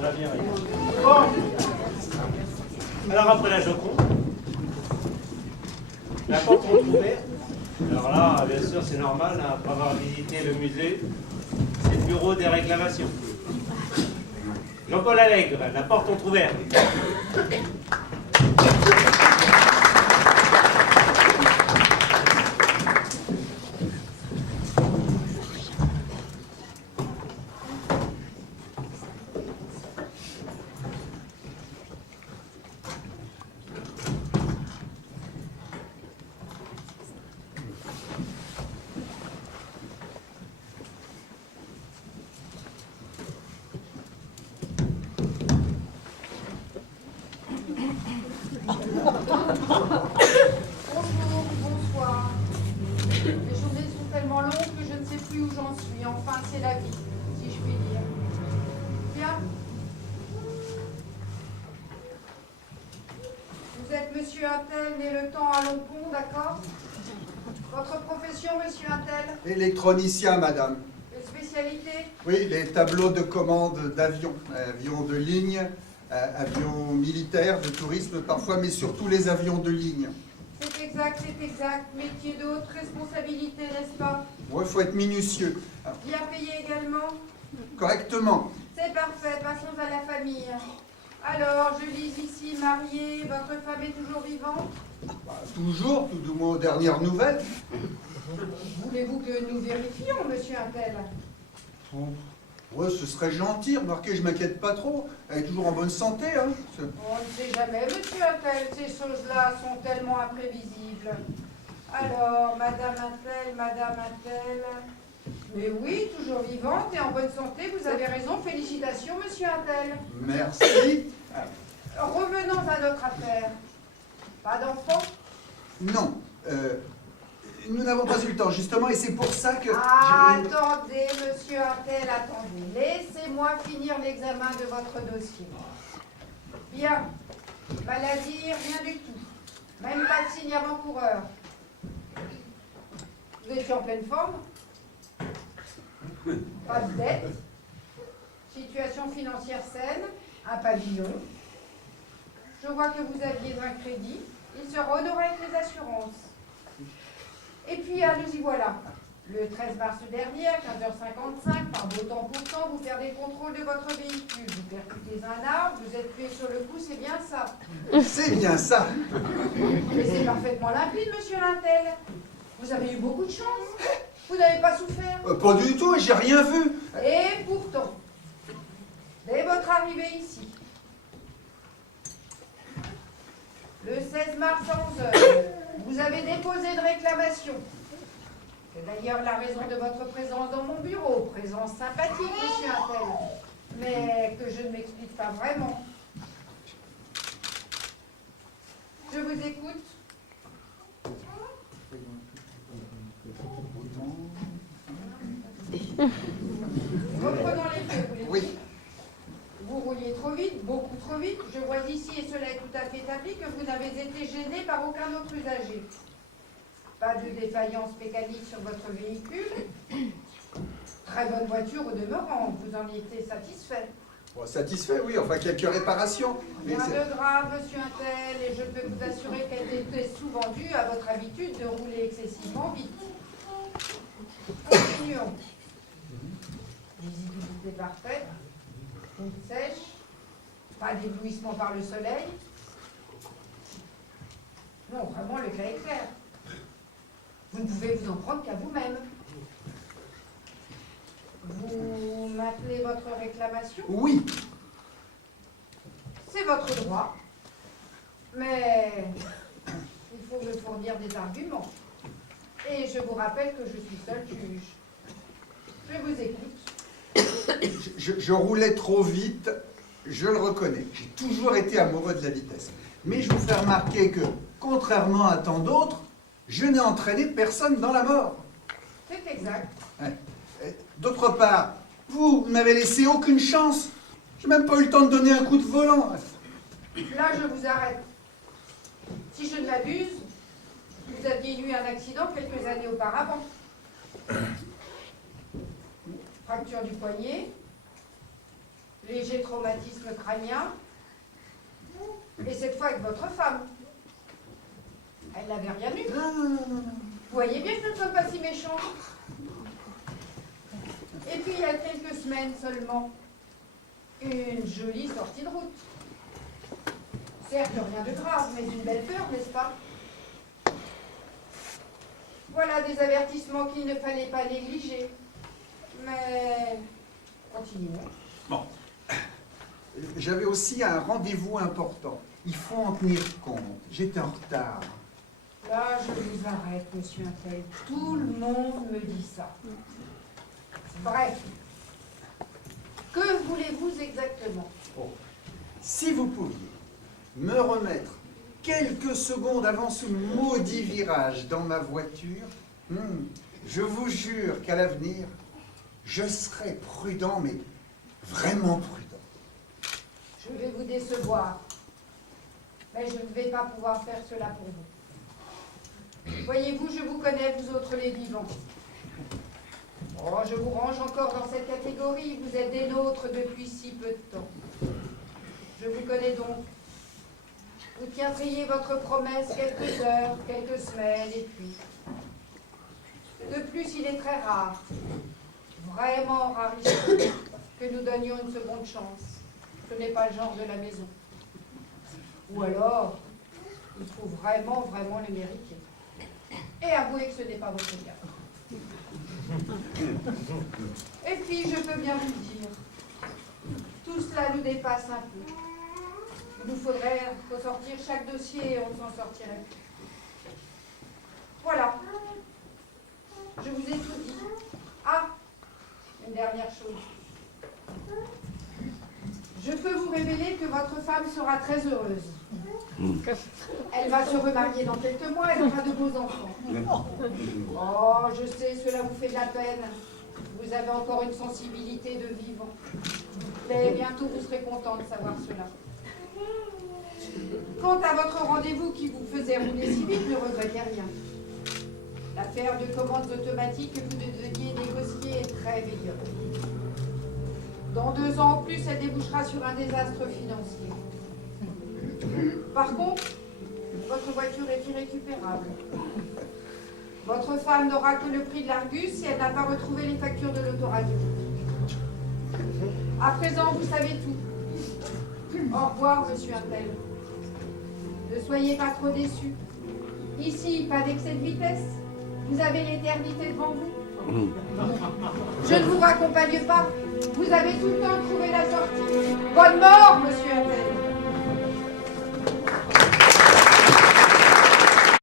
Ça va bien, oui. Bon. Alors après la Joconde, la porte entrouverte. Alors là, bien sûr, c'est normal, hein, après avoir visité le musée, c'est le bureau des réclamations. Jean-Paul Allègre, la porte entrouverte. Bonsoir. Les journées sont tellement longues que je ne sais plus où j'en suis. Enfin, c'est la vie, si je puis dire. Bien. Vous êtes monsieur Untel, né le temps à Longpont, d'accord? Votre profession, monsieur Untel? Électronicien, madame. Une spécialité? Oui, les tableaux de commande d'avions. Avions de ligne, avions militaires, de tourisme parfois, mais surtout les avions de ligne. C'est exact, c'est exact. Métier de haute responsabilité, n'est-ce pas? Ouais, il faut être minutieux. Bien payé également? Correctement. C'est parfait, passons à la famille. Alors, je lis ici, marié, votre femme est toujours vivante? Bah, toujours, tout du moins aux dernières nouvelles. Voulez-vous que nous vérifions, monsieur Untel? Ouais, ce serait gentil, remarquez, je m'inquiète pas trop. Elle est toujours en bonne santé, hein. On ne sait jamais, monsieur Untel, ces choses-là sont tellement imprévisibles. Alors, madame Untel... Mais oui, toujours vivante et en bonne santé, vous avez raison, félicitations, monsieur Untel. Merci. Revenons à notre affaire. Pas d'enfant? Non, nous n'avons pas eu le temps, justement, et c'est pour ça que... Attendez, monsieur Untel, attendez. Laissez-moi finir l'examen de votre dossier. Bien. Maladie, rien du tout. Même pas de signe avant-coureur. Vous étiez en pleine forme? Pas de dette. Situation financière saine. Un pavillon. Je vois que vous aviez un crédit. Il sera honoré avec les assurances. Et puis, nous y voilà. Le 13 mars dernier, à 15h55, par beau temps pourtant, vous perdez le contrôle de votre véhicule. Vous percutez un arbre, vous êtes tué sur le coup, c'est bien ça. C'est bien ça. Mais c'est parfaitement limpide, monsieur Untel. Vous avez eu beaucoup de chance. Vous n'avez pas souffert. Pas du tout, j'ai rien vu. Et pourtant, dès votre arrivée ici, le 16 mars à 11h, vous avez déposé de réclamation. C'est d'ailleurs la raison de votre présence dans mon bureau. Présence sympathique, monsieur Untel, mais que je ne m'explique pas vraiment. Je vous écoute. Reprenons les faits, vous les dites. Vous rouliez trop vite, beaucoup trop vite. Je vois ici, et cela est tout à fait établi, que vous n'avez été gêné par aucun autre usager. Pas de défaillance mécanique sur votre véhicule. Très bonne voiture au demeurant, vous en étiez satisfait. Bon, satisfait, oui, enfin quelques réparations. Mais Rien c'est- de grave, monsieur Untel, et je peux vous assurer qu'elle était souvent due à votre habitude de rouler excessivement vite. Continuons. Visibilité parfaite, route sèche, pas d'éblouissement par le soleil. Non, vraiment, le cas est clair. Vous ne pouvez vous en prendre qu'à vous-même. Vous maintenez votre réclamation? Oui, C'est votre droit. Mais il faut me fournir des arguments. Et je vous rappelle que je suis seul juge. Je vous écoute. je roulais trop vite, je le reconnais. J'ai toujours été amoureux de la vitesse. Mais je vous fais remarquer que, contrairement à tant d'autres, je n'ai entraîné personne dans la mort. C'est exact. Ouais. D'autre part, vous n'avez laissé aucune chance. J'ai même pas eu le temps de donner un coup de volant. Là, je vous arrête. Si je ne m'abuse, vous aviez eu un accident quelques années auparavant. Fracture du poignet, Léger traumatisme crânien. Et cette fois avec votre femme. Elle n'avait rien eu. Vous voyez bien que je ne sois pas si méchant. Et puis il y a quelques semaines seulement, une jolie sortie de route. Certes, rien de grave, mais une belle peur, n'est-ce pas? Voilà des avertissements qu'il ne fallait pas négliger. Mais continuons. Bon. J'avais aussi un rendez-vous important. Il faut en tenir compte. J'étais en retard. Là, je vous arrête, monsieur Intel. Tout le monde me dit ça. Bref. Que voulez-vous exactement? Oh. Si vous pouviez me remettre quelques secondes avant ce maudit virage dans ma voiture, je vous jure qu'à l'avenir, je serai prudent, mais vraiment prudent. Je vais vous décevoir, mais je ne vais pas pouvoir faire cela pour vous. Voyez-vous, je vous connais, vous autres les vivants. Oh, je vous range encore dans cette catégorie, vous êtes des nôtres depuis si peu de temps. Je vous connais donc. Vous tiendriez votre promesse quelques heures, quelques semaines, et puis... De plus, il est très rare, vraiment rarissime, que nous donnions une seconde chance. Ce n'est pas le genre de la maison. Ou alors, il faut vraiment le mériter. Et avouez que ce n'est pas votre cas. Et puis, je peux bien vous le dire, tout cela nous dépasse un peu. Il nous faudrait ressortir chaque dossier et on ne s'en sortirait plus. Voilà. Je vous ai tout dit. Ah, une dernière chose. Je peux vous révéler que votre femme sera très heureuse. Elle va se remarier dans quelques mois, elle aura de beaux enfants. Oh, je sais, cela vous fait de la peine. Vous avez encore une sensibilité de vivant. Mais bientôt vous serez content de savoir cela. Quant à votre rendez-vous qui vous faisait rouler si vite, ne regrettez rien. L'affaire de commandes automatiques que vous deviez négocier est très meilleure. Dans 2 ans en plus, elle débouchera sur un désastre financier. Par contre, votre voiture est irrécupérable. Votre femme n'aura que le prix de l'Argus si elle n'a pas retrouvé les factures de l'autoradio. À présent, vous savez tout. Au revoir, monsieur Intel. Ne soyez pas trop déçus. Ici, pas d'excès de vitesse. Vous avez l'éternité devant vous. Je ne vous raccompagne pas. Vous avez tout le temps trouvé la sortie. Bonne mort, monsieur.